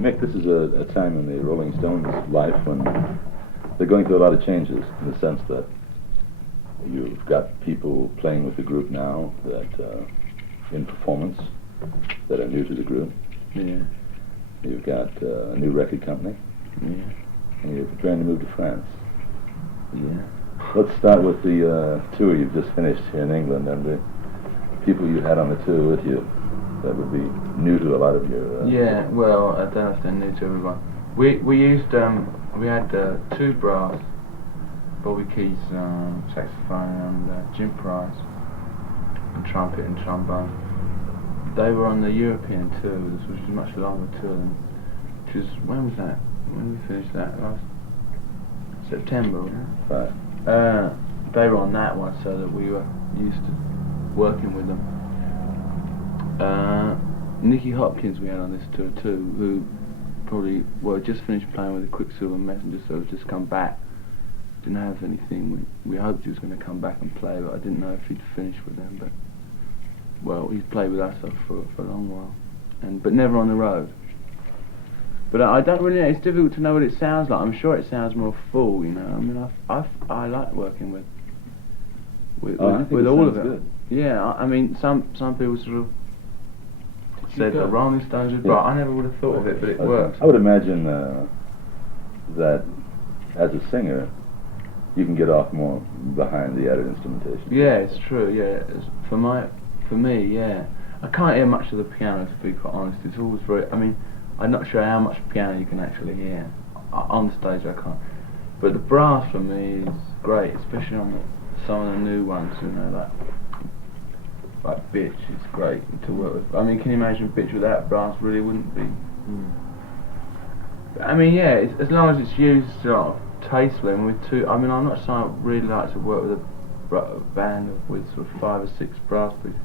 Mick, this is a time in the Rolling Stones' life when they're going through a lot of changes, in the sense that you've got people playing with the group now that in performance that are new to the group. Yeah. You've got a new record company. Yeah. And you're preparing to move to France. Yeah. Let's start with the tour you've just finished here in England and the people you had on the tour with you that would be new to a lot of your... Yeah, well, I don't know if they're new to everyone. We used, we had two brass, Bobby Keys saxophone and Jim Price, and trumpet and trombone. They were on the European tour, which was a much longer tour than, which was, when was that? When we finished that? Last September, wasn't it? Right. They were on that one, so that we were used to working with them. Nicky Hopkins we had on this tour too, who probably, well, just finished playing with the Quicksilver Messenger, so just come back. Didn't have anything. We hoped he was going to come back and play, but I didn't know if he'd finish with them. But well, he's played with us for a long while, but never on the road. But I don't really know. It's difficult to know what it sounds like. I'm sure it sounds more full, you know. I mean, I like working with all of it. Good. Yeah, I mean, some people sort of said the Rolling Stones would, but I never would have thought of it, but it works. I would imagine that as a singer, you can get off more behind the added instrumentation. Yeah, it's true. Yeah, for me, yeah. I can't hear much of the piano, to be quite honest. It's always very. I mean, I'm not sure how much piano you can actually hear on stage. I can't. But the brass for me is great, especially on some of the new ones. You know, like Bitch is great to work with. I mean, can you imagine Bitch without brass? Really wouldn't be. I mean, yeah, as long as it's used sort of tastefully and with two. I mean, I'm not saying I really like to work with a band with sort of 5 or 6 brass pieces.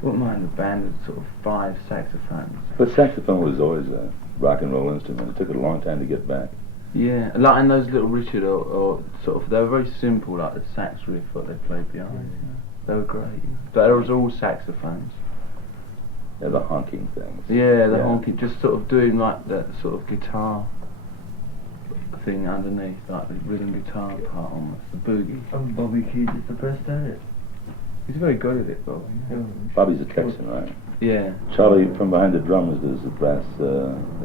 I wouldn't mind a band with sort of 5 saxophones. But saxophone was always a rock and roll instrument. It took it a long time to get back. Yeah, like in those Little Richard or sort of, they were very simple, like the sax riff what they played behind. You know? They were great. You know? But it was all saxophones. Yeah, the honking things. Yeah, the honking, just sort of doing like that sort of guitar thing underneath, like the rhythm guitar part almost, the boogie. And Bobby Keys is the best at it. He's very good at it, Bobby. Yeah. Bobby's a Texan, right? Yeah. Charlie, from behind the drums, does the brass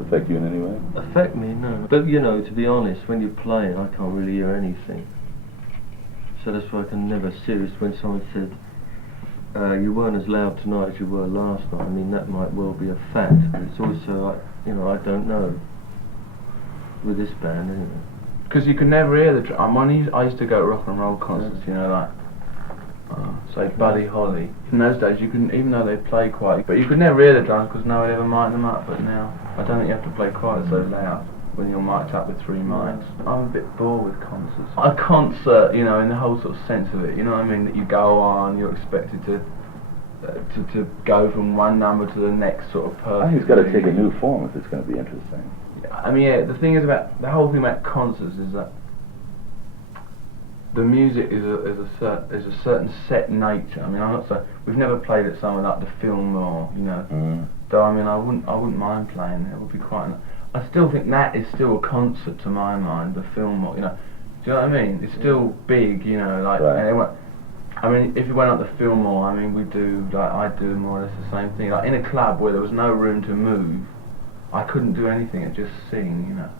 affect you in any way? Affect me, no. But you know, to be honest, when you're playing, I can't really hear anything. So that's why I can never serious when someone said, you weren't as loud tonight as you were last night. I mean, that might well be a fact, but it's also, you know, I don't know. With this band, anyway. Because you can never hear the drums. I used to go to rock and roll concerts, you know, like, say Buddy Holly. In those days, you couldn't, even though they play quite, but you could never hear the drums because no one ever mic'd them up. But now, I don't think you have to play quite so loud when you're mic'd up with 3 mics. I'm a bit bored with concerts. A concert, you know, in the whole sort of sense of it, you know what I mean? That you go on, you're expected to go from one number to the next sort of person. I think it's got to take a new form if it's going to be interesting. I mean, yeah, the thing is about, the whole thing about concerts is that the music is a certain set nature. I mean, I'm not saying, we've never played at somewhere like the Fillmore, you know. Though I mean, I wouldn't mind playing it. It would be quite. I still think that is still a concert to my mind. The Fillmore, you know. Do you know what I mean? It's still big, you know. Like, right. I mean, if you went up the Fillmore, I mean, I do more or less the same thing. Like in a club where there was no room to move, I couldn't do anything and just sing, you know.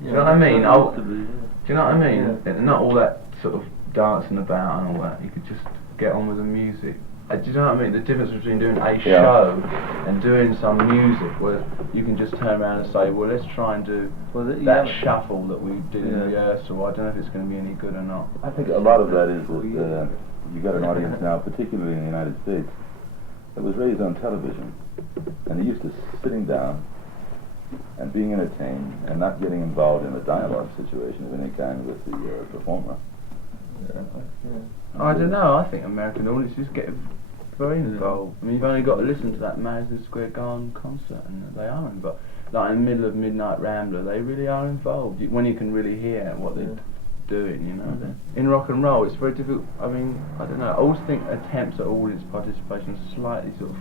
Do you know what I mean? Do you know what I mean? Yeah. Not all that sort of dancing about and all that. You could just get on with the music. Do you know what I mean? The difference between doing a show and doing some music where you can just turn around and say, well, let's try and do that shuffle that we did in rehearsal. I don't know if it's going to be any good or not. I think a lot of that is that you've got an audience now, particularly in the United States, that was raised on television. And they're used to sitting down and being entertained and not getting involved in a dialogue situation of any kind with the performer. I don't know, I think American audiences get very involved. I mean, you've only got to listen to that Madison Square Garden concert and they are involved. Like in the middle of Midnight Rambler, they really are involved. When you can really hear what they're doing, you know. In rock and roll, it's very difficult. I mean, I don't know, I always think attempts at audience participation are slightly sort of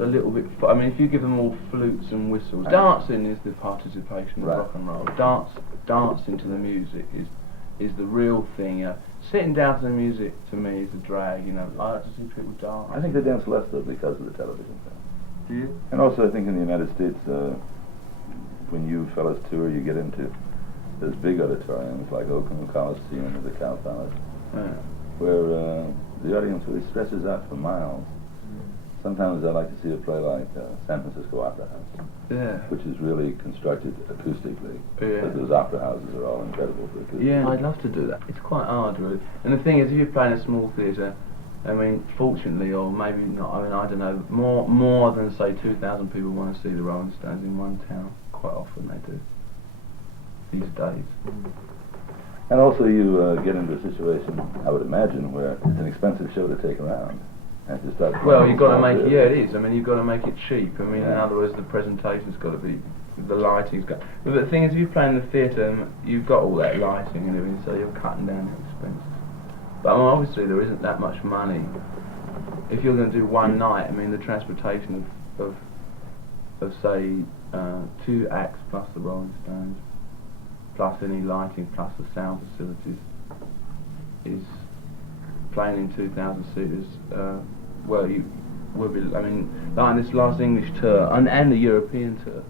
a little bit. I mean, if you give them all flutes and whistles, Right. dancing is the participation of Right. rock and roll. Dancing to the music is the real thing. Sitting down to the music to me is a drag. I like to see people dance. I think they dance less though because of the television thing. Do you? And also, I think in the United States, when you fellas tour, you get into those big auditoriums like Oakland Coliseum or the Cow Palace, Yeah. where the audience really stretches out for miles. Sometimes I like to see a play like San Francisco Opera House, Yeah. which is really constructed acoustically. Yeah. But those opera houses are all incredible for acoustics. Yeah, I'd love to do that. It's quite hard, really. And the thing is, if you're playing a small theatre, I mean, fortunately, or maybe not, I mean, I don't know, more than, say, 2,000 people want to see the Rolling Stones in one town. Quite often they do, these days. And also you get into a situation, I would imagine, where it's an expensive show to take around. And to start Well, playing you've got to small make it, theatres. yeah, it is. I mean, you've got to make it cheap. I mean, in Yeah. other words, the presentation's got to be, the lighting's got. But the thing is, if you play in the theatre, you've got all that lighting and everything, so you're cutting down your expenses. But I mean, obviously, there isn't that much money. If you're going to do one night, I mean, the transportation of say, 2 acts plus the Rolling Stones, plus any lighting, plus the sound facilities, is playing in 2,000 seaters. Well, you will be. I mean, like this last English tour and the European tour,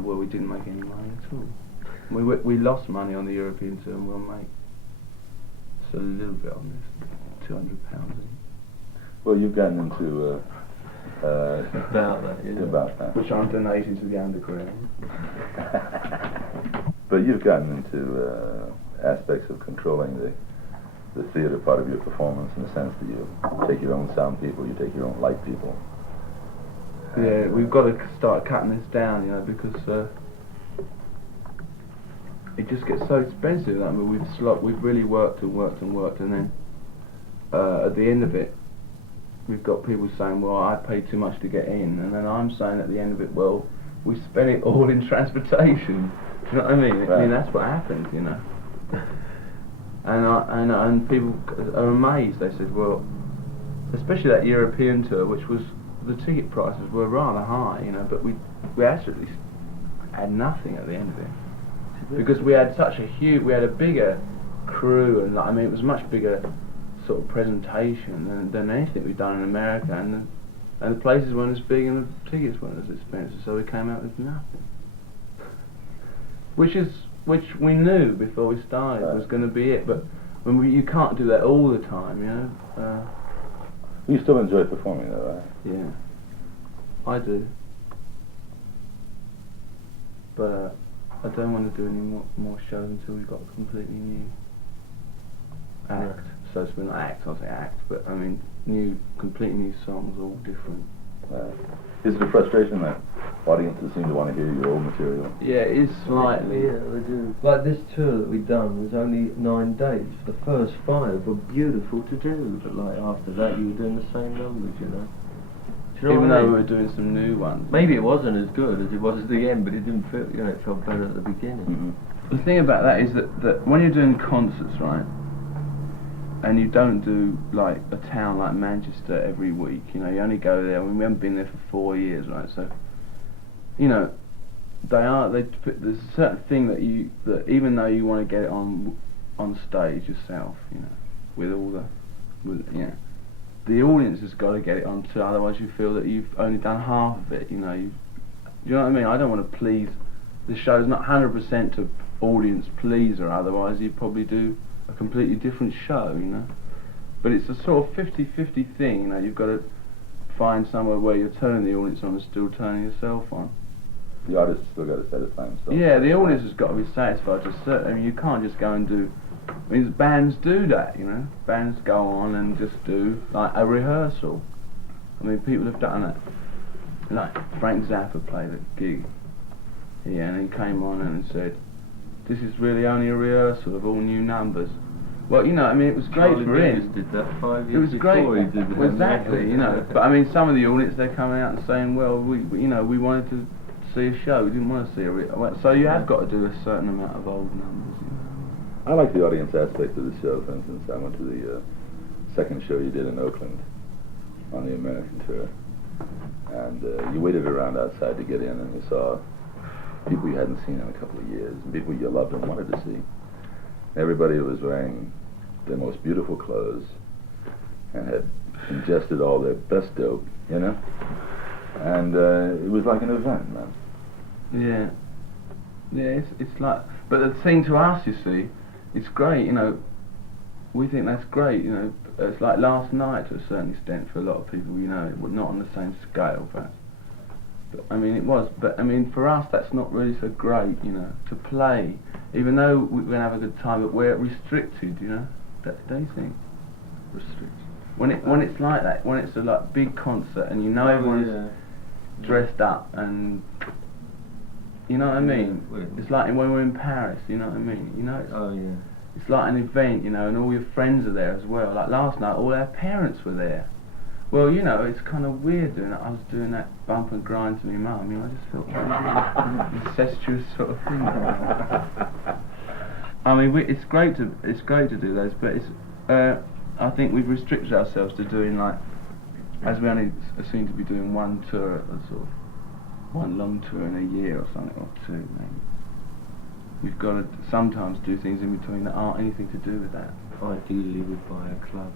where we didn't make any money at all. We lost money on the European tour, and we'll make just a little bit on this, £200. Well, you've gotten into About that, yeah. about that. Which I'm donating to the underground. But you've gotten into aspects of controlling the theatre part of your performance in the sense that you take your own sound people, you take your own light people. Yeah, we've got to start cutting this down, because it just gets so expensive. I mean, we've really worked, and then at the end of it, we've got people saying, "Well, I paid too much to get in," and then I'm saying at the end of it, "Well, we spent it all in transportation." Do you know what I mean? I Right. mean, that's what happens, And people are amazed. They said, "Well," especially that European tour, which was, the ticket prices were rather high, but we actually had nothing at the end of it, because we had we had a bigger crew, and I mean, it was a much bigger sort of presentation than anything we've done in America, and the places weren't as big and the tickets weren't as expensive, so we came out with nothing. Which we knew before we started was going to be it, but you can't do that all the time, You still enjoy performing though, right? Yeah, I do. But I don't want to do any more shows until we've got a completely new act. So it's not act, I'll say act, but I mean completely new songs, all different. Is it a frustration that audiences seem to want to hear your old material? Yeah, it is slightly. Yeah, they do. Like this tour that we've done was only 9 days. The first 5 were beautiful to do, but like after that you were doing the same numbers, Do you know Even what I though we mean? were doing some new ones. Maybe it wasn't as good as it was at the end, but it didn't feel, it felt better at the beginning. Mm-hmm. The thing about that is that when you're doing concerts, right, and you don't do like a town like Manchester every week, you only go there. I mean, we haven't been there for 4 years, right? So, there's a certain thing that even though you want to get it on stage yourself, with all the audience has got to get it on too. Otherwise, you feel that you've only done half of it. Do you know what I mean? I don't want to please. The show's not 100% to audience pleaser. Otherwise, you'd probably do a completely different show, But it's a sort of 50-50 thing, You've got to find somewhere where you're turning the audience on and still turning yourself on. The artist's still got to satisfy himself. Yeah, the audience has got to be satisfied to a certain. I mean, you can't just go and do. I mean, bands do that, Bands go on and just do like a rehearsal. I mean, people have done it. Like Frank Zappa played a gig, and he came on and said, "This is really only a rehearsal of all new numbers." Well, I mean, it was great Charlie for Mingus him. did that 5 It years was great. before he did that. Exactly, But I mean, some of the audience, they're coming out and saying, "Well, we wanted to see a show. We didn't want to see a so you have got to do a certain amount of old numbers." I like the audience aspect of the show. For instance, I went to the second show you did in Oakland on the American tour, And you waited around outside to get in, and you saw people you hadn't seen in a couple of years, and people you loved and wanted to see. Everybody was wearing their most beautiful clothes and had ingested all their best dope, you know? And it was like an event, man. Yeah. Yeah, it's like, but the thing to us, you see, it's great, you know, we think that's great, you know, it's like last night to a certain extent for a lot of people, you know, not on the same scale, perhaps. But, I mean, it was, but I mean, for us, that's not really so great, you know, to play, even though we're going to have a good time, but we're restricted, you know, don't you think? Restricted. When it's like that, when it's a like big concert and you know everyone's dressed up and you know what I mean? It's like when we're in Paris, you know what I mean? You know, it's like an event, you know, and all your friends are there as well. Like last night, all our parents were there. Well, you know, it's kind of weird doing that. I was doing that bump and grind to my mum. You know, I just felt like an incestuous sort of thing. I mean, it's great to do those, but it's I think we've restricted ourselves to doing like, as we only seem to be doing one tour, sort of one long tour in a year or something, or two maybe. We've got to sometimes do things in between that aren't anything to do with that. Ideally we'd buy a club.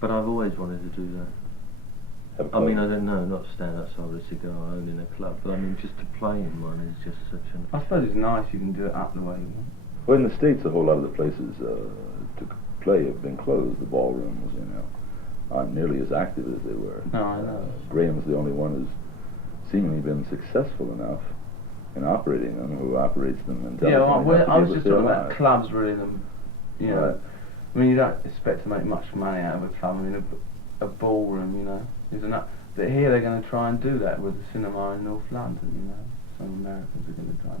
But I've always wanted to do that. I mean, I don't know, not stand outside with a cigar owning a club, but I mean, just to play in one is just such an... I suppose it's nice you can do it up the way you want. Well, in the States, a whole lot of the places to play have been closed. The ballrooms, you know, aren't nearly as active as they were. No, I know. Graham's the only one who's seemingly been successful enough in operating them, who operates them and I was just talking about clubs really, you know. Right. I mean, you don't expect to make much money out of a club. I mean, a ballroom, you know, is enough. But here they're going to try and do that with the cinema in North London, you know. Some Americans are going to try.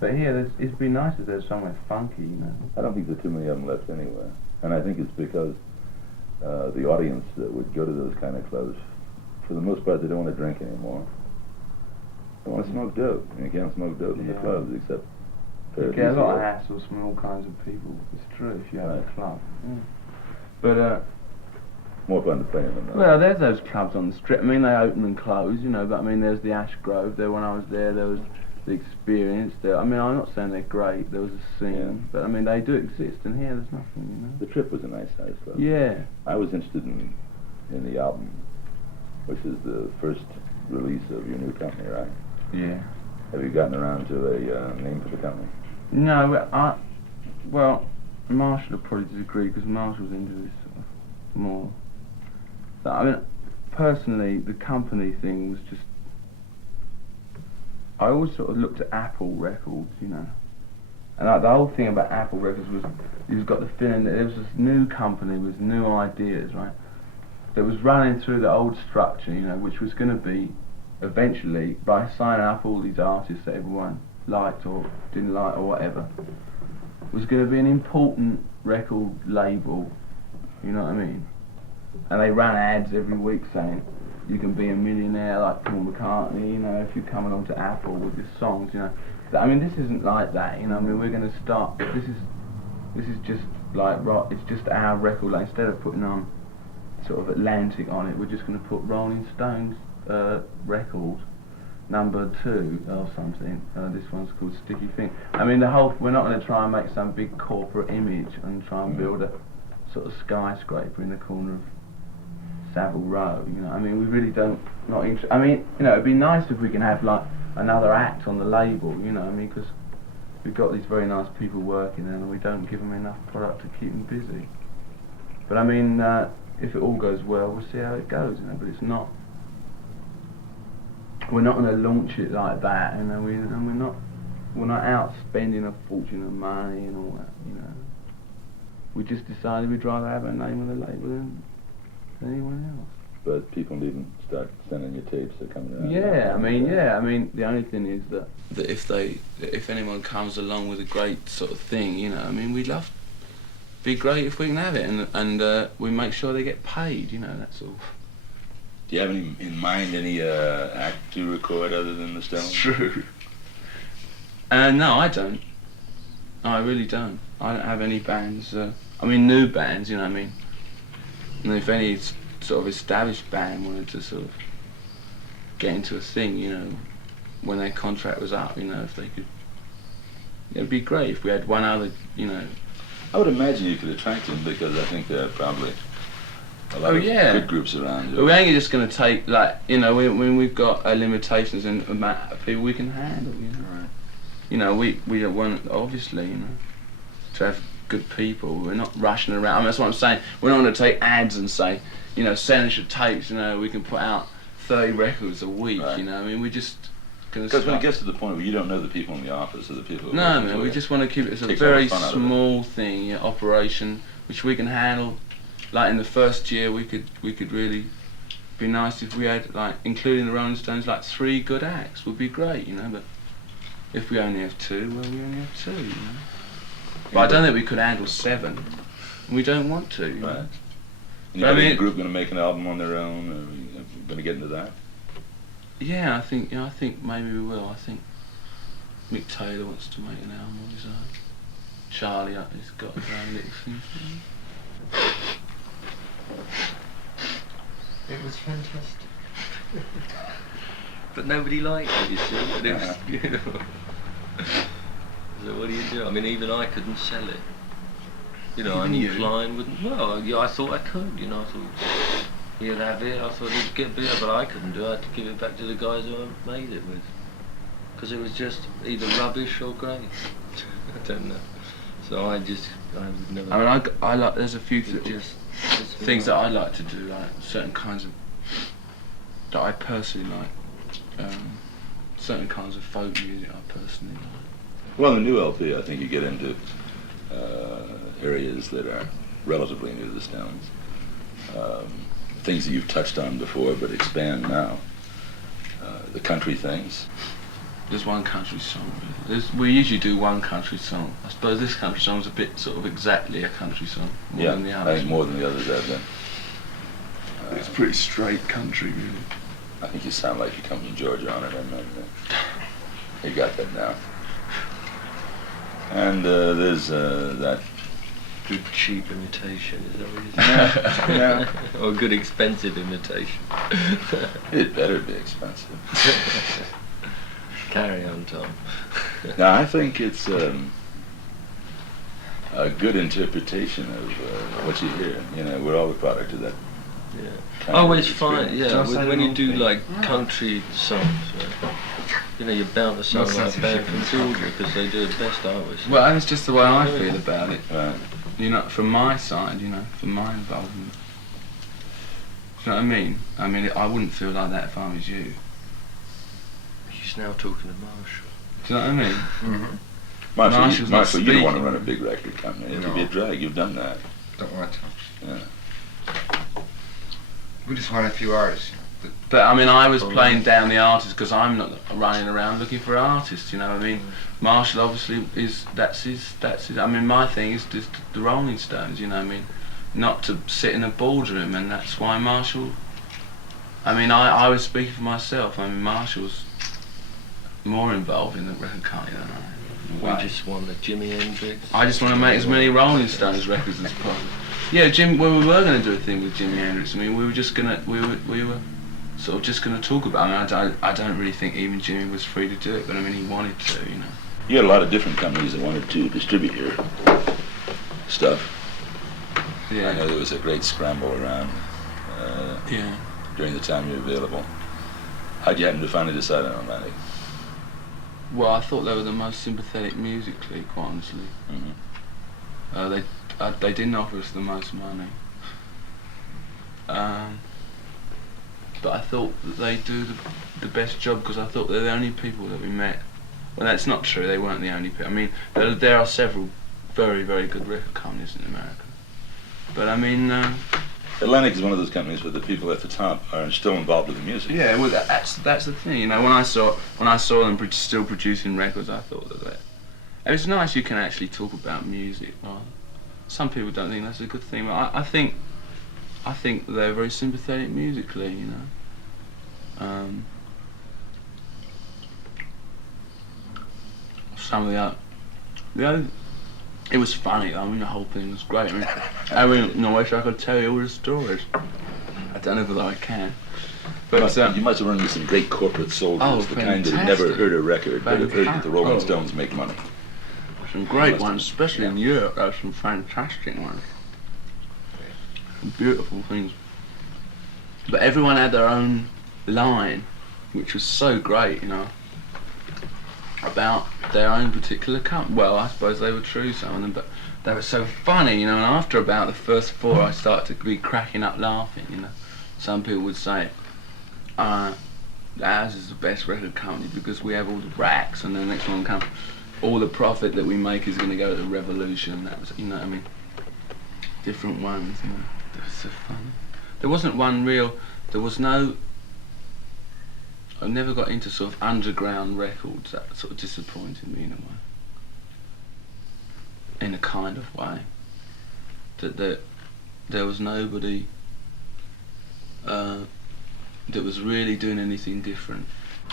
But here, it'd be nice if there's somewhere funky, you know. I don't think there are too many of them left anywhere. And I think it's because the audience that would go to those kind of clubs, for the most part, they don't want to drink anymore. They want to smoke dope. And you can't smoke dope in the clubs except... You get a lot of hassles from all kinds of people. It's true if you have a club. Yeah. But more fun to play in them. Well, there's those clubs on the strip. I mean, they open and close, you know. But I mean, there's the Ash Grove. There, when I was there was the Experience. There. I mean, I'm not saying they're great. There was a scene, but I mean, they do exist. And here, there's nothing, you know. The Trip was a nice size club. Yeah. I was interested in the album, which is the first release of your new company, right? Yeah. Have you gotten around to a name for the company? No, well, Marshall would probably disagree because Marshall's into this sort of more. So, I mean, personally, the company thing was just. I always sort of looked at Apple Records, you know, and the whole thing about Apple Records was you've got the feeling that there was this new company with new ideas, right? That was running through the old structure, you know, which was going to be eventually by signing up all these artists that everyone liked or didn't like or whatever, was going to be an important record label, you know what I mean? And they ran ads every week saying you can be a millionaire like Paul McCartney, you know, if you come along to Apple with your songs, you know. I mean, this isn't like that, you know. I mean, we're going to start. This is just like rock. It's just our record label. Instead of putting on sort of Atlantic on it, we're just going to put Rolling Stones record number 2 or something. This one's called Sticky Thing. I mean, we're not going to try and make some big corporate image and try and build a sort of skyscraper in the corner of Savile Row, you know. I mean, we really not interested. I mean, you know, it'd be nice if we can have like another act on the label, you know. I mean, because we've got these very nice people working there and we don't give them enough product to keep them busy. But I mean, if it all goes well, we'll see how it goes, you know. But it's not. We're not going to launch it like that, you know. We're not out spending a fortune of money and all that, you know. We just decided we'd rather have a name on the label than anyone else. But people needn't start sending you tapes that come around. I mean, the only thing is that if anyone comes along with a great sort of thing, you know, I mean, we'd love. Be great if we can have it, and we make sure they get paid, you know. That's all. Do you have in mind any act to record other than the Stones? True. No, I don't. I really don't. I don't have any bands. I mean, new bands, you know what I mean. And if any sort of established band wanted to sort of get into a thing, you know, when their contract was up, you know, if they could. It'd be great if we had one other, you know. I would imagine you could attract them because I think there are probably a lot Oh, of yeah. good groups around. But we ain't just going to take, like, you know, when we've got limitations in the amount of people we can handle, you know. Right. You know, we don't want, obviously, you know, to have good people. We're not rushing around. I mean, that's what I'm saying. We're not going to take ads and say, you know, send us your tapes, you know, we can put out 30 records a week, Right. you know. I mean, we're just going to Because when it gets to the point where you don't know the people in the office or the people who are No, working man, for we you, just want to keep it as a takes all the very fun out of it. small thing, yeah, operation, which we can handle. Like in the first year, we could really be nice if we had, like, including the Rolling Stones, like 3 good acts would be great, you know. But if we only have 2, well, we only have 2, you know. But I don't think we could handle 7. We don't want to. You Right. know? And But I you think mean- the group going to make an album on their own? Or are you going to get into that? Yeah, I think maybe we will. I think Mick Taylor wants to make an album of his own. Charlie has got his own little thing. It was fantastic. But nobody liked it, you see. And it was, you know. So what do you do? I mean, even I couldn't sell it. You know, Even I mean, you? Klein wouldn't. Well, yeah, I thought I could. You know, I thought he'd have it. I thought he'd get better, but I couldn't do it. I had to give it back to the guys who I made it with, because it was just either rubbish or great. I don't know. So I would never. I mean, I like. There's a few just things that I like to do, like certain kinds of that I personally like. Certain kinds of folk music I personally like. Well, in the new LP, I think you get into areas that are relatively new to the Stones. Things that you've touched on before, but expand now. The country things. There's one country song. We usually do one country song. I suppose this country song's a bit sort of exactly a country song, more than the I others. think more than the others have been. It's pretty straight country, really. I think you sound like you come from Georgia on it. You got that now. And there's that. good cheap imitation. Is that what you Yeah. say? Or good expensive imitation. It better be expensive. Carry on, Tom. No, I think it's a good interpretation of what you hear. You know, we're all a product of that. Yeah. kind Oh, of it's fine. experience. Yeah, Just say when the you wrong do thing. like country songs, you know, you're bound to sound like a band from Georgia because they do it best, I always say. Well, that's just the way I feel about it. Right. You know, from my side, you know, from my involvement. Do you know what I mean? I mean, I wouldn't feel like that if I was you. He's now talking to Marshall. Do you know what I mean? Mm-hmm. Marshall's not Marshall, you don't want to speaking. run a big record company. It No. could be a drag. You've done that. Don't want to. Yeah. We just want a few artists. But I mean, I was playing down the artists because I'm not running around looking for artists. You know what I mean? Marshall obviously that's his. I mean, my thing is just the Rolling Stones. You know what I mean? Not to sit in a boardroom, and that's why Marshall. I mean, I was speaking for myself. I mean, Marshall's more involved in the record company than I am. We Why? just want the Jimi Hendrix. I just want to make as many Rolling Stones records as possible. Yeah, well, we were going to do a thing with Jimi Hendrix. I mean, we were just gonna, we were sort of just going to talk about it. I don't really think even Jimmy was free to do it, but I mean, he wanted to, you know. You had a lot of different companies that wanted to distribute your stuff. I know Yeah, there was a great scramble around yeah. during the time you were available. How'd you happen to finally decide on Atlantic? Well, I thought they were the most sympathetic musically, quite honestly. Mm-hmm. They didn't offer us the most money. But I thought that they do the best job because I thought they're the only people that we met. Well, that's not true. They weren't the only people. I mean, there are several very, very good record companies in America. But I mean, Atlantic is one of those companies where the people at the top are still involved with the music. yeah. Well, that's the thing. You know, when I saw them still producing records, I thought that it's nice you can actually talk about music. Well, some people don't think that's a good thing, but I think they're very sympathetic musically. You know. Some of the other, it was funny. I mean, the whole thing was great. I wish I could tell you all the stories. I don't know whether I can. But You must have run into some great corporate soldiers, Oh, the kind that have never fantastic. heard a record, but have heard that the Rolling Fantastic. Stones make money. some great Must ones, have- especially in Europe. There are some fantastic ones. Some beautiful things. But everyone had their own line, which was so great, you know, about their own particular company. Well, I suppose they were true, some of them, but they were so funny, you know, and after about the first four I started to be cracking up laughing, you know. Some people would say, ours is the best record company because we have all the racks, and the next one comes, all the profit that we make is going to go to the revolution. That was, you know what I mean? Different ones, you know. They were so funny. There wasn't one real, there was no, I never got into sort of underground records. That sort of disappointed me in a way. In a kind of way. That there was nobody that was really doing anything different.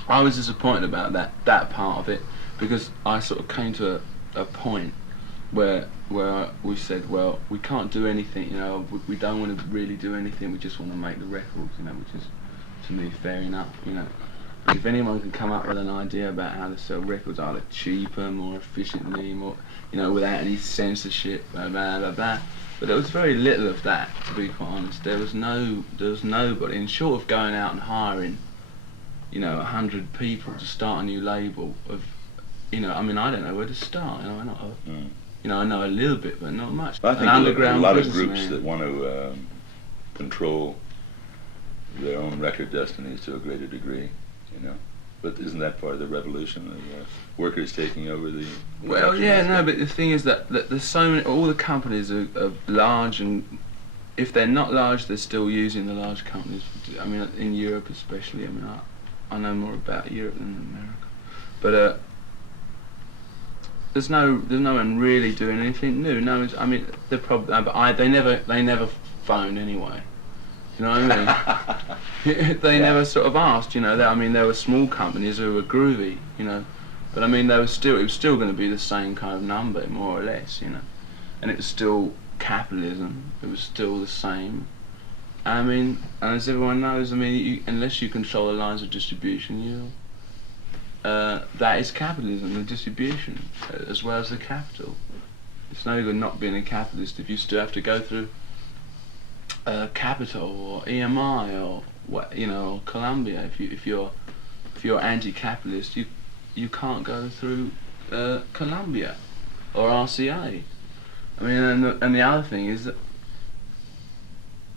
I was disappointed about that part of it, because I sort of came to a point where we said, well, we can't do anything, you know, we don't want to really do anything, we just want to make the records, you know, which is, to me, fair enough, you know. If anyone can come up with an idea about how to sell records either cheaper, more efficiently, more, you know, without any censorship, blah blah blah blah. But there was very little of that, to be quite honest. There was nobody, and short of going out and hiring, you know, 100 people to start a new label of, you know, I mean, I don't know where to start. You know, you know, I know a little bit, but not much. I think there are a lot of groups that want to control their own record destinies to a greater degree, you know. But isn't that part of the revolution of workers taking over the? Well, yeah, no, but the thing is that there's so many. All the companies are large, and if they're not large, they're still using the large companies. I mean, in Europe especially. I mean, I know more about Europe than America, but there's no one really doing anything new. No, I mean, they're probably, but they never phoned anyway. You know what I mean? They never sort of asked, you know. I mean, there were small companies who were groovy, you know, but I mean, it was still going to be the same kind of number, more or less, you know, and it was still capitalism. It was still the same. I mean, and as everyone knows, I mean, unless you control the lines of distribution, that is capitalism, the distribution, as well as the capital. It's no good not being a capitalist if you still have to go through Capital or EMI or what, you know, or Columbia. If you're anti-capitalist, you can't go through Columbia or RCA. I mean, and the other thing is that,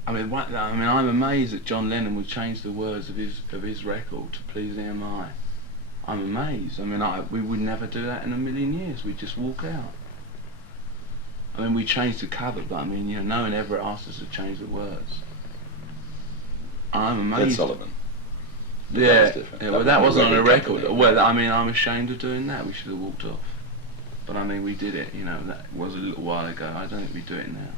I mean, I'm amazed that John Lennon would change the words of his record to please EMI. I'm amazed. I mean, we would never do that in a million years. We'd just walk out. I mean, we changed the cover, but I mean, you know, no one ever asked us to change the words. I'm amazed. Ed Sullivan. Yeah, That was different. yeah, That well, was that a wasn't on a record record. company. Well, I mean, I'm ashamed of doing that. We should have walked off. But I mean, we did it. You know, that was a little while ago. I don't think we do it now.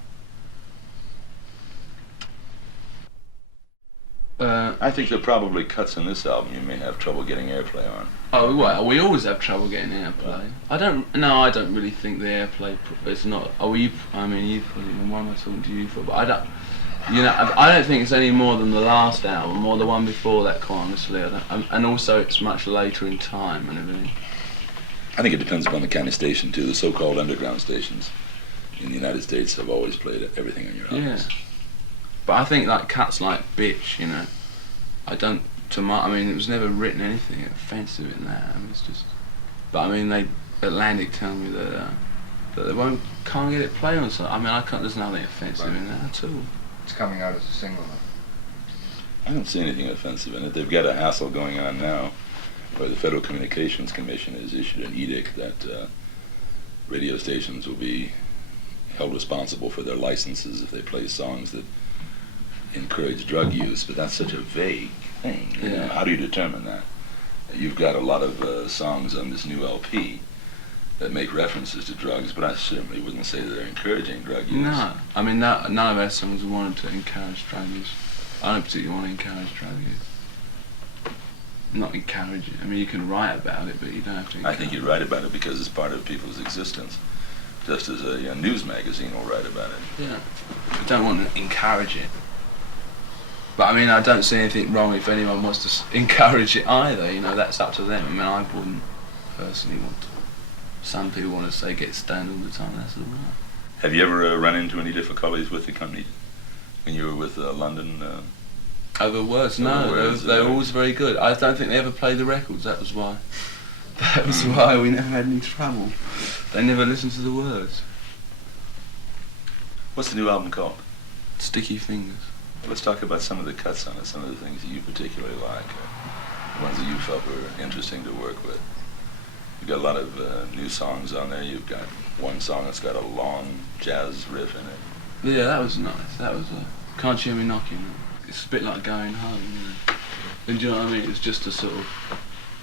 I think there are probably cuts in this album you may have trouble getting airplay on. Oh well, we always have trouble getting airplay. I don't really think the airplay. It's not. I mean, you probably. Why am I talking to you for? But I don't. You know, I don't think it's any more than the last album or the one before that. Quite honestly, I don't, and also it's much later in time and everything. I think it depends upon the kind of station too. The so-called underground stations in the United States have always played everything on your albums. Yeah. But I think like cuts like Bitch, you know, I mean, it was never written anything offensive in that. I mean, it's just, but I mean, Atlantic tell me that they can't get it played on something. I mean, there's nothing offensive in that at all. It's coming out as a single now. I don't see anything offensive in it. They've got a hassle going on now where the Federal Communications Commission has issued an edict that radio stations will be held responsible for their licenses if they play songs that encourage drug use, but that's such a vague thing. You know, Yeah. how do you determine that? You've got a lot of songs on this new LP that make references to drugs, but I certainly wouldn't say they're encouraging drug use. No, I mean, none of our songs wanted to encourage drug use. I don't particularly want to encourage drug use. Not encourage it. I mean, you can write about it, but you don't have to. I think you write about it because it's part of people's existence, just as a news magazine will write about it. Yeah. I don't want to encourage it. But I mean, I don't see anything wrong if anyone wants to encourage it either. You know, that's up to them. I mean, I wouldn't personally want to. Some people want to say get stoned all the time. That's all right. Have you ever run into any difficulties with the company when you were with London? Over words, no. Over words, They were always very good. I don't think they ever played the records. That was why. That was why we never had any trouble. They never listened to the words. What's the new album called? Sticky Fingers. Let's talk about some of the cuts on it, some of the things that you particularly like, the ones that you felt were interesting to work with. You've got a lot of new songs on there. You've got one song that's got a long jazz riff in it. Yeah, that was nice. That was Can't You Hear Me Knocking. It's a bit like Going Home, you know. And do you know what I mean? It's just a sort of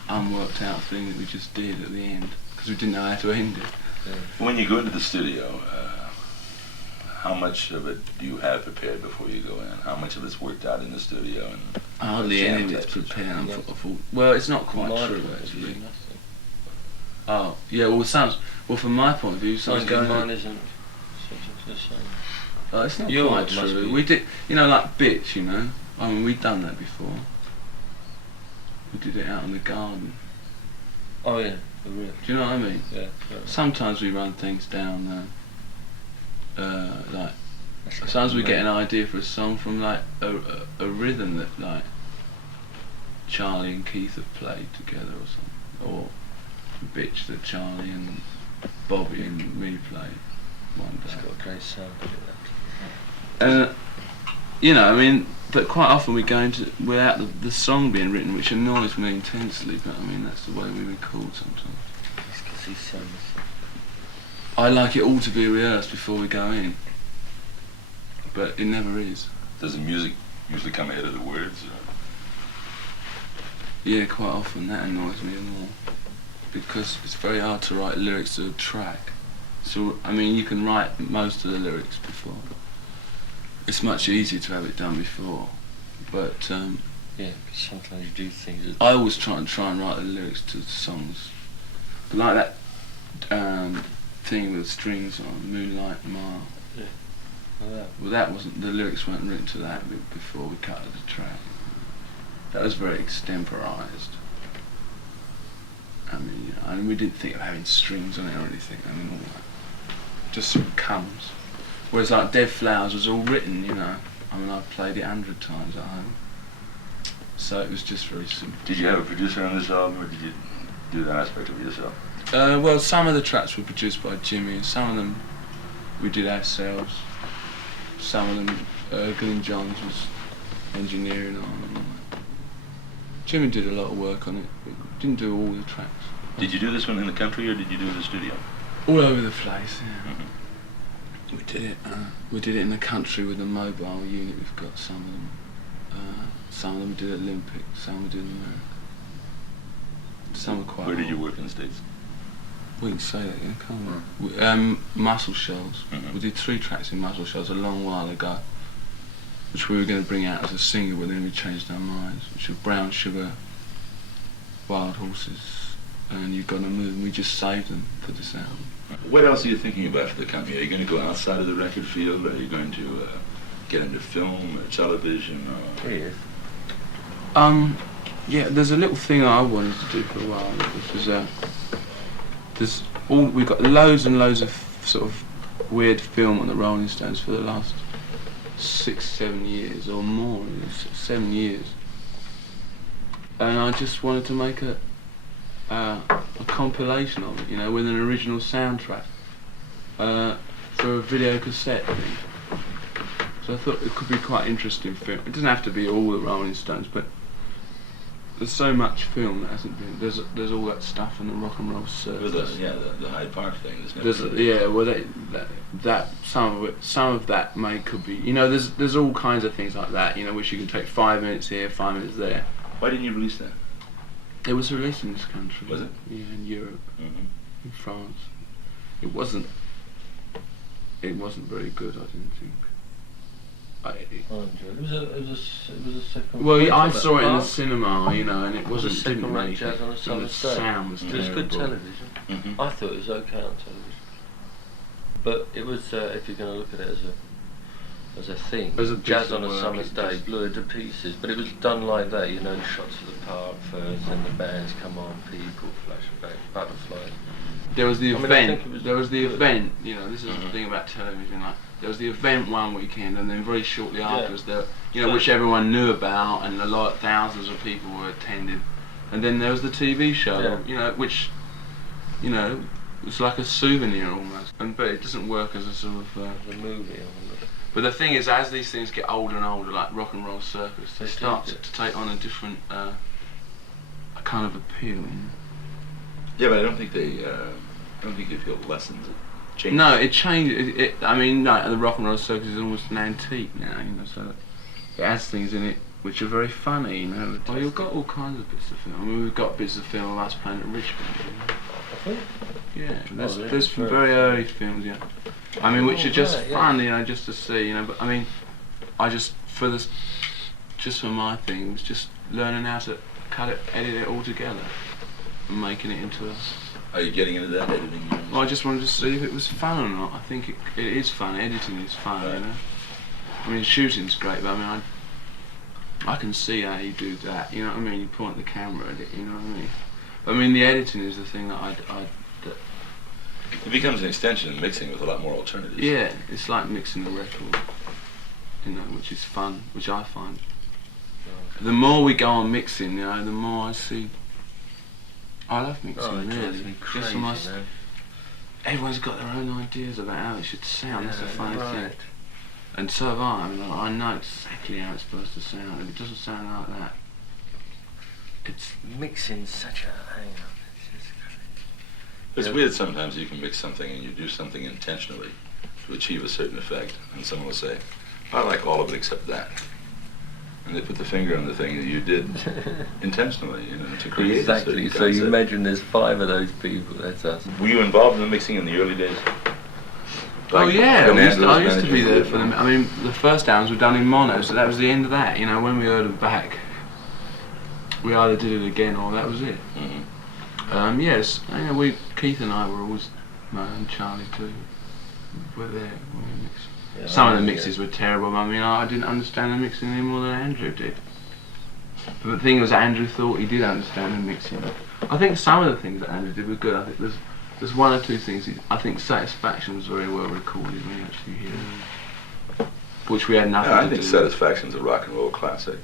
unworked out thing that we just did at the end, because we didn't know how to end it. Yeah. When you go into the studio, how much of it do you have prepared before you go in? How much of it's worked out in the studio? And hardly any of it's prepared. Well, it's not quite true actually. Oh, yeah. Well, from my point of view, sounds going. Mine isn't the same. Oh, it's not quite true. We did, you know, like Bitch, you know. I mean, we'd done that before. We did it out in the garden. Oh yeah, the riff. Do you know what I mean? Yeah. Sometimes we run things down. Like sometimes we get an idea for a song from like a rhythm that like Charlie and Keith have played together or something, or Bitch that Charlie and Bobby and me played one day. It's got a great sound to it. You know, I mean, but quite often we go into without the song being written, which annoys me intensely. But I mean, that's the way we record sometimes. It's 'cause he sounds. I like it all to be rehearsed before we go in, but it never is. Does the music usually come ahead of the words? Yeah, quite often. That annoys me more, because it's very hard to write lyrics to a track. So, I mean, you can write most of the lyrics before. It's much easier to have it done before, but yeah, because sometimes you do things that... I always try and write the lyrics to the songs. But like that thing with strings on, Moonlight Mile. Yeah. Well, that wasn't, the lyrics weren't written to that before we cut the track. That was very extemporised. I mean, you know, and we didn't think of having strings on it or anything. I mean, all that just sort of comes. Whereas like Dead Flowers was all written, you know. I mean, I've played it 100 times at home. So it was just very simple. Did you have a producer on this album, or did you do that aspect of it yourself? Well, some of the tracks were produced by Jimmy, and some of them we did ourselves. Some of them, Glyn Johns was engineering on, and all that. Jimmy did a lot of work on it, but didn't do all the tracks. Did you do this one in the country, or did you do it in the studio? All over the place, yeah. Mm-hmm. We did it in the country with a mobile unit. We've got some of them. Some of them we did at Olympic, some we did in America. Some are quite. Where did you old. work in the States? We can say that again, can't we? Muscle Shoals. Mm-hmm. We did 3 tracks in Muscle Shoals a long while ago, which we were going to bring out as a single, but then we changed our minds. Which were Brown Sugar, Wild Horses, and You've Gotta Move. And we just saved them for this album. What else are you thinking about for the company? Are you going to go outside of the record field? Are you going to get into film or television? Or... Yes. Yeah, there's a little thing I wanted to do for a while, which was we've got loads and loads of sort of weird film on the Rolling Stones for the last 6-7 years or more, 7 years. And I just wanted to make a compilation of it, you know, with an original soundtrack for a video cassette thing. So I thought it could be quite interesting film. It doesn't have to be all the Rolling Stones, but there's so much film that hasn't been. There's all that stuff in the Rock and Roll Circus. The Hyde Park thing. That some of that could be. You know, there's all kinds of things like that. You know, which you can take 5 minutes here, 5 minutes there. Why didn't you release that? It was released in this country. Was it? Yeah, in Europe, Mm-hmm. in France. It wasn't very good, I didn't think. I enjoyed it. It was a second. Well, I saw it in the cinema, you know, and it wasn't. Second didn't rate really jazz on a the summer day. sound was It terrible. was good television. Mm-hmm. I thought it was okay on television, but it was if you're going to look at it as as a thing. As a Jazz piece on of a work, summer's it day just- blew it to pieces, but it was done like that, you know, shots of the park first, and the bands come on, people, flashback, butterflies. There was the I mean, I event. think it was There was the good. event. You know, this is the thing about television. Like, there was the event one weekend, and then very shortly afterwards, there, you know, which everyone knew about, and thousands of people were attended. And then there was the TV show. Yeah. You know, which, you know, it's like a souvenir almost. But it doesn't work as a sort of. The movie on the... But the thing is, as these things get older and older, like Rock and Roll Circus, they They start do. to take on a different a kind of appeal. You know? Yeah, but I don't think they feel lessons. It changes. No, it changed. I mean, no, the Rock and Roll Circus is almost an antique now, you know. So it adds things in it which are very funny, you know. Well, you've got all kinds of bits of film. I mean, we've got bits of film of us playing at Richmond. You know? Yeah, there's some very early films, yeah. I mean, which are just right, yeah. fun, you know, just to see, you know. But I mean, I just for my thing, was just learning how to cut it, edit it all together, and making it into a. Are you getting into that editing? Well, I just wanted to see if it was fun or not. I think it is fun. Editing is fun, Right. you know. I mean, shooting's great, but I mean, I can see how you do that. You know what I mean? You point the camera at it. You know what I mean? I mean, the editing is the thing that It becomes an extension of mixing with a lot more alternatives. yeah, it's like mixing a record. You know, which is fun, which I find. The more we go on mixing, you know, the more I see. I love mixing, Oh, it drives really. me Just crazy, for my, man. everyone's got their own ideas about how it should sound. That's the funny thing. right. And so have I. I mean, I know exactly how it's supposed to sound. If it doesn't sound like that, it's Mixing such a hang on. It's just crazy. It's Yeah. weird sometimes you can mix something and you do something intentionally to achieve a certain effect, and someone will say, I like all of it except that. And they put the finger on the thing that you did intentionally, you know, to create Exactly. a certain So you concept. imagine there's 5 of those people. That's us. Were you involved in the mixing in the early days? oh Like yeah, Fernando's I used to be managing there the- for them. I mean, the first albums were done in mono, so that was the end of that. You know, when we heard them back, we either did it again or that was it. Mhm. Yes, you know, Keith and I were always, and Charlie too, were there when we mixed. Yeah, Some of the yeah. mixes were terrible. I mean, I didn't understand the mixing any more than Andrew did. But the thing was, Andrew thought he did understand the mixing. I think some of the things that Andrew did were good. I think there's one or two things. I think Satisfaction was very well recorded when you actually hear it, which we had nothing Yeah, I to think do. Satisfaction's a rock and roll classic.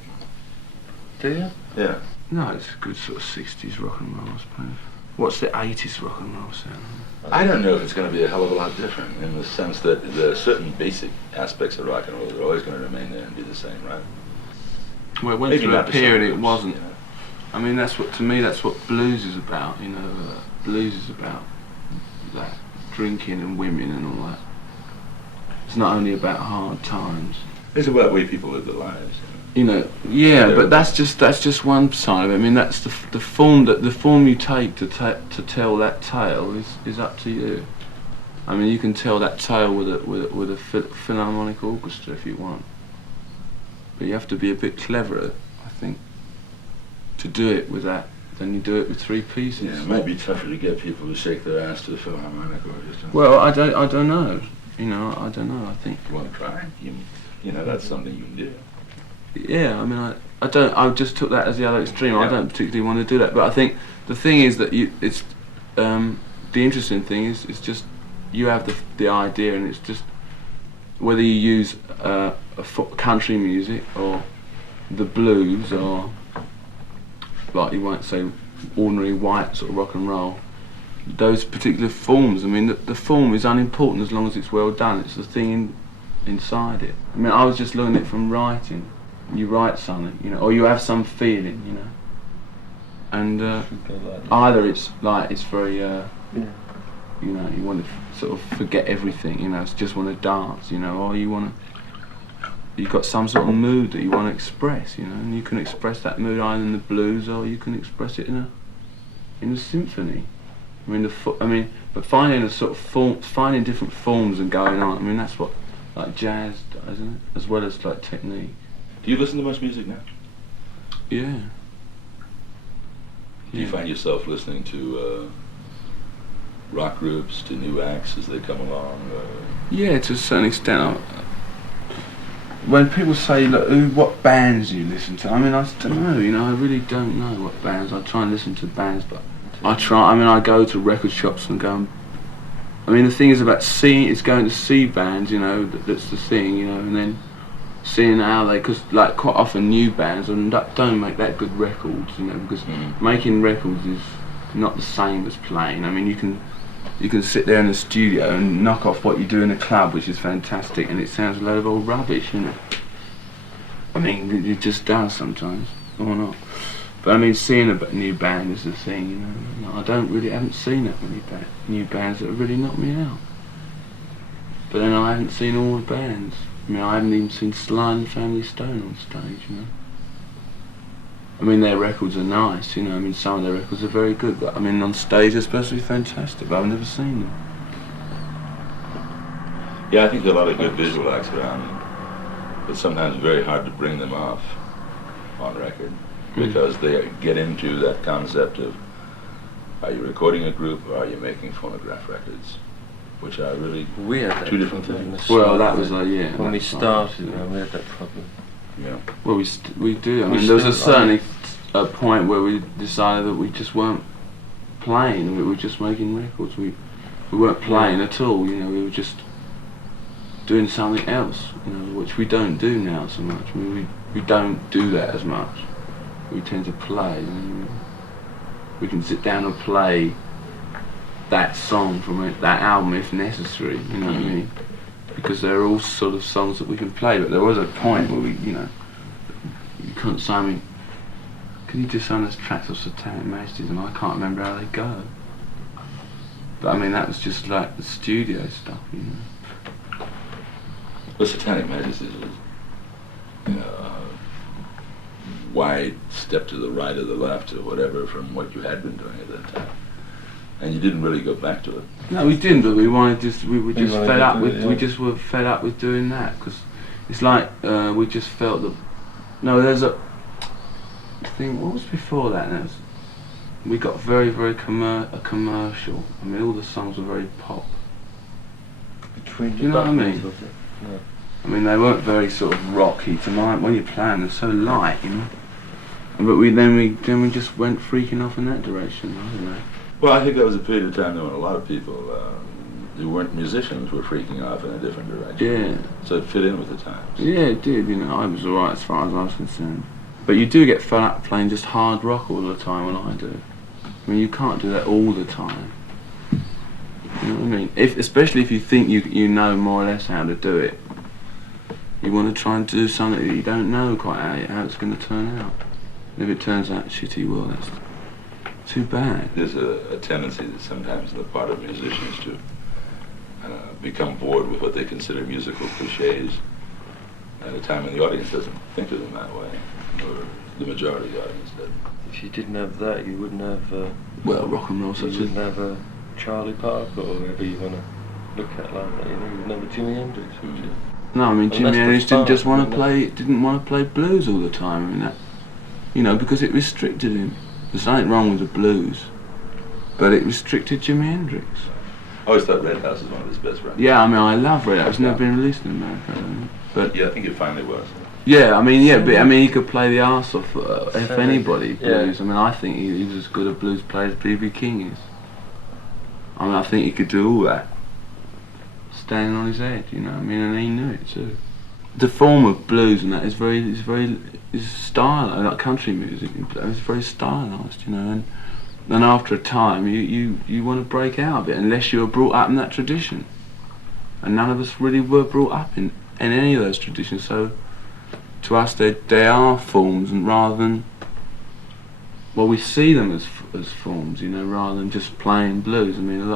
Do you? Yeah. No, it's a good sort of 60s rock and roll, I suppose. What's the 80s rock and roll sound? I don't know if it's going to be a hell of a lot different in the sense that there are certain basic aspects of rock and roll that are always going to remain there and be the same, right? Well, it went Maybe through a not to some period it groups, wasn't. you know. I mean, to me, that's what blues is about, you know. Blues is about that drinking and women and all that. It's not only about hard times. It's about the way people live their lives. You know, yeah, but that's just one side of it. I mean, that's the form you take to tell that tale is up to you. I mean, you can tell that tale with a philharmonic orchestra if you want, but you have to be a bit cleverer, I think, to do it with that than you do it with 3 pieces. Yeah, it might be tougher to get people to shake their ass to the Philharmonic Orchestra. Well, I don't know. You know, I don't know. I think. You want to try? You know, that's something you can do. Yeah, I mean, I don't. I just took that as the other extreme. I Yeah. don't particularly want to do that, but I think the thing is that it's the interesting thing is it's just you have the idea, and it's just whether you use country music or the blues or like you might say ordinary white sort of rock and roll. Those particular forms. I mean, the form is unimportant as long as it's well done. It's the thing inside it. I mean, I was just looking at it from writing. You write something, you know, or you have some feeling, you know, and either it's like it's very, you know, you want to sort of forget everything, you know, just want to dance, you know, or you've got some sort of mood that you want to express, you know, and you can express that mood either in the blues or you can express it in a symphony. I mean, but finding a sort of finding different forms and going on. I mean, that's what like jazz does, isn't it? As well as like technique. Do you listen to much music now? Yeah. Do you find yourself listening to rock groups, to new acts as they come along? Yeah, to a certain extent. when people say, look, what bands do you listen to? I mean, I don't know, you know, I really don't know what bands. I try and listen to bands, but I go to record shops and go and, I mean, the thing is about going to see bands, you know, that's the thing, you know, and then seeing how they, because like quite often new bands don't make that good records, you know, because making records is not the same as playing. I mean, you can sit there in the studio and knock off what you do in a club, which is fantastic, and it sounds a load of old rubbish, you know. I mean, it just does sometimes, or not. But I mean, seeing a new band is the thing, you know. I haven't seen that many new bands that have really knocked me out. But then I haven't seen all the bands. I mean, I haven't even seen Sly and Family Stone on stage, you know. I mean, their records are nice, you know. I mean, some of their records are very good, but I mean, on stage they're supposed to be fantastic, but I've never seen them. Yeah, I think there are a lot of good visual acts around, but sometimes very hard to bring them off on record because they get into that concept of, are you recording a group or are you making phonograph records, which are really We had that two different problem things. Well, that was yeah. when we that's right. started. We had that problem. Yeah. Well, we do. I We mean, there was a still- certainly a point where we decided that we just weren't playing. We were just making records. We weren't playing at all. You know, we were just doing something else. You know, which we don't do now so much. I mean, we don't do that as much. We tend to play. I mean, we can sit down and play that song from that album if necessary. You know what I mean? Because they're all sort of songs that we can play. But there was a point where you couldn't say, I mean, can you just sign us tracks of Satanic Majesties, and I can't remember how they go. But I mean, that was just like the studio stuff, you know. The Satanic Majesties was, wide step to the right or the left or whatever from what you had been doing at that time, and you didn't really go back to it. No, we didn't, but we were just wanted fed to up do with. it, yeah. We just were fed up with doing that because it's like we just felt that. No, there's a thing. What was before that? And we got very, very commercial. I mean, all the songs were very pop. Between Do you know what I buttons, mean? was it? No. I mean, they weren't very sort of rocky to mind. When you play them, they're so light, you know. But we just went freaking off in that direction. I don't know. Well, I think that was a period of time when a lot of people who weren't musicians were freaking off in a different direction. Yeah. So it fit in with the times. Yeah, it did. You know, I was alright as far as I was concerned. But you do get fed up playing just hard rock all the time, when I do. I mean, you can't do that all the time. You know what I mean? Especially if you think you know more or less how to do it. You want to try and do something that you don't know quite how it's going to turn out. And if it turns out shitty, well, that's too bad. There's a tendency that sometimes on the part of musicians to become bored with what they consider musical cliches at a time when the audience doesn't think of them that way, or the majority of the audience doesn't. If you didn't have that, you wouldn't have. Well, rock and roll, You such wouldn't as have Charlie Parker or whoever you want to look at like that. You know, you wouldn't have a Jimi Hendrix, would you? no, I mean Well, Jimi that's the Hendrix didn't just start, want to isn't it? didn't want to play blues all the time. I mean that, you know, because it restricted him. There's nothing wrong with the blues, but it restricted Jimi Hendrix. I always thought Red House was one of his best records. Yeah, I mean, I love Red House. It's never been released in America, I don't know. But Yeah, I think it finally was. yeah, I mean, yeah, but I mean, he could play the arse off if Seven. anybody Yeah. blues. I mean, I think he was as good a blues player as B.B. King is. I mean, I think he could do all that, standing on his head. You know, what I mean, and he knew it too. The form of blues and that is is stylized, like country music. It's very stylized, you know, and after a time, you want to break out of it unless you were brought up in that tradition. And none of us really were brought up in any of those traditions. So to us, they are forms, and rather than, well, we see them as forms, you know, rather than just playing blues. I mean,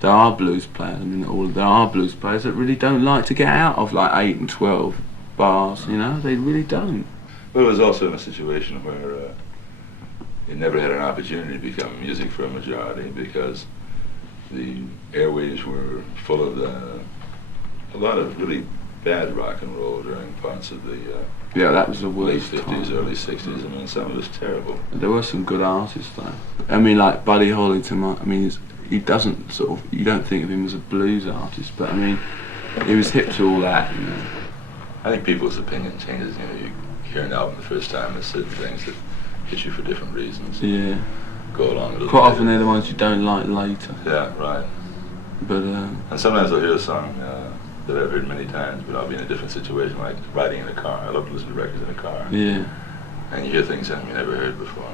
there are blues players. I mean, there are blues players that really don't like to get out of like 8 and 12 bars. You know, they really don't. But it was also in a situation where it never had an opportunity to become music for a majority because the airwaves were full of a lot of really bad rock and roll during parts of the Yeah, that was the late worst 50s, time. early 60s. I mean, some of it was terrible. There were some good artists though. I mean, like Buddy Holly. I mean, he doesn't sort of. You don't think of him as a blues artist, but I mean, he was hip to all that. You know. I think people's opinion changes. You know, you hear an album the first time, there's certain things that hit you for different reasons. Yeah. Go along with it. Quite often they're the ones you don't like later. Yeah, right. But And sometimes I'll hear a song that I've heard many times, but I'll be in a different situation, like riding in a car. I love to listen to records in a car. yeah. And you hear things that you never heard before.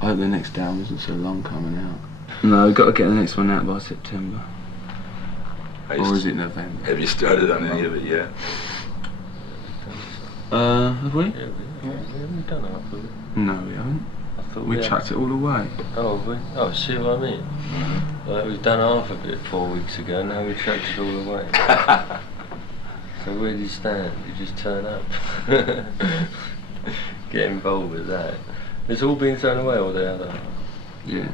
I hope the next album isn't so long coming out. No, we've got to get the next one out by September. Or is it November? Have you started on any of it yet? Have we? Yeah, we haven't done half of it. No, we haven't. I thought We had. chucked it all away. Oh, have we? Oh, see what I mean? Like we've done half of it 4 weeks ago, now we chucked it all away. So where do you stand? You just turn up. Get involved with that. It's all been thrown away, or the other half? Yeah.